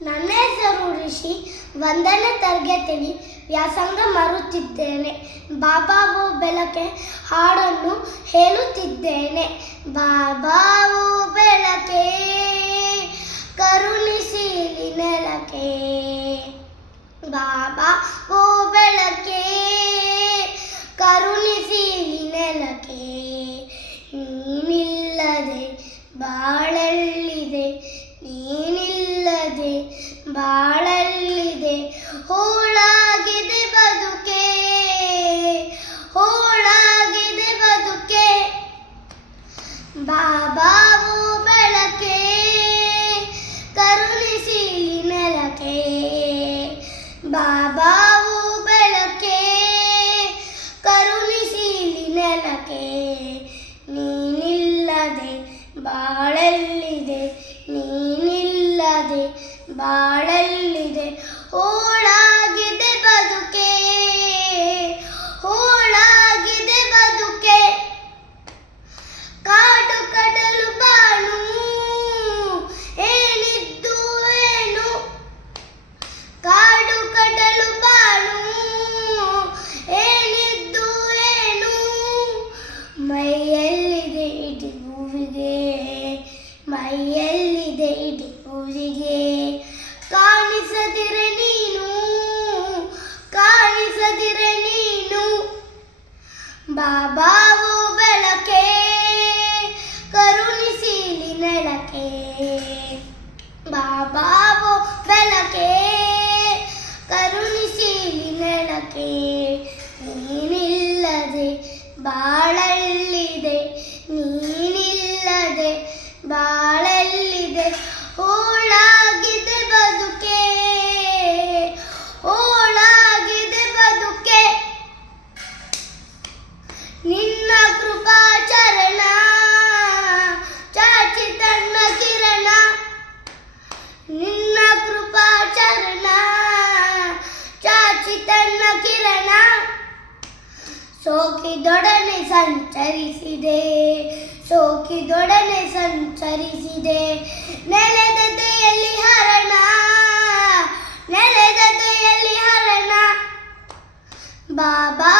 ನನ್ನ ಹೆಸರು ಋಷಿ. 1ನೇ ತರಗತಿಯಲ್ಲಿ ವ್ಯಾಸಂಗ ಮಾಡುತ್ತಿದ್ದೇನೆ. ಬಾಬಾವು ಬೆಳಕೆ ಹಾಡನ್ನು ಹೇಳುತ್ತಿದ್ದೇನೆ. ಬಾಬಾವು ಬೆಳಕೆ ಕರುಣಿಸಿ ನೆಲಕ್ಕೆ. ಬಾಬಾವು ಬೆಳಕೆ ಕರುಣಿಸಿ ನೆಲಕ್ಕೆ. ನೀನಿಲ್ಲದೆ ಬಾಳಲ್ಲಿದೆ, ನೀನಿಲ್ಲದೆ ಬಾಳಲ್ಲಿದೆ. ಹೋಳಾಗಿದೆ ಬದುಕೆ, ಹೋಳಾಗಿದೆ ಬದುಕೆ. ಬಾಬಾವು ಬೆಳಕೆ ಕರುಣಿಸಿ ನೆಲಕ್ಕೆ. ಬಾಬಾವು ಬೆಳಕೆ ಕರುಣಿಸಿ ನೆಲಕ್ಕೆ. ನೀನಿಲ್ಲದೆ ಬಾಳಲ್ಲಿದೆ, ನೀನಿಲ್ಲದೆ ಬಾಳಲ್ಲಿದೆ. ಹೋಳಾಗಿದೆ ಬದುಕೆ, ಹೋಳಾಗಿದೆ ಬದುಕೆ. ಕಾಡು ಕಡಲು ಬಾನು ಏನಿದ್ದು ಏನು, ಕಾಡು ಕಡಲು ಬಾನು ಏನಿದ್ದು ಏನು. ಮೈಯಲ್ಲಿದೆ ಇಡೀ ಹೂವಿಗೆ, ಮೈಯಲ್ಲಿದೆ ಇಡೀ ಹೂವಿಗೆ. ಕಾಣಿಸದಿರೆ ನೀನು, ಕಾಣಿಸದಿರೆ ನೀನು. ಬಾಬಾವು ಬೆಳಕೆ ಕರುಣಿಸಿ ನೆಲಕ್ಕೆ. ಬಾಬಾವು ಬೆಳಕೆ ಕರುಣಿಸಿ ನೆಲಕ್ಕೆ. ನೀನಿಲ್ಲದೆ ಬಾಳಲ್ಲಿದೆ, ನೀನಿಲ್ಲದೆ ಬಾಳಲ್ಲಿದೆ. ಹೋಳಾಗಿದೆ ಬದುಕೆ, ಹೋಳಾಗಿದೆ ಬದುಕೆ. ನಿನ್ನ ಕೃಪಾ ಚರಣ ಚಾಚಿ ತನ್ನ ಕಿರಣ. ನಿನ್ನ ಕೃಪಾ ಚರಣ ಚಾಚಿ ತನ್ನ ಕಿರಣ. ಸೋಕಿದೊಡನೆ ಸಂಚರಿಸಿದೆ, ಸೋಕಿದೊಡನೆ ಸಂಚರಿಸಿದೆ. ನೆಲೆದತೆಯಲ್ಲಿ ಹರಣ, ನೆಲೆದತೆಯಲ್ಲಿ ಹರಣ. ಬಾಬಾ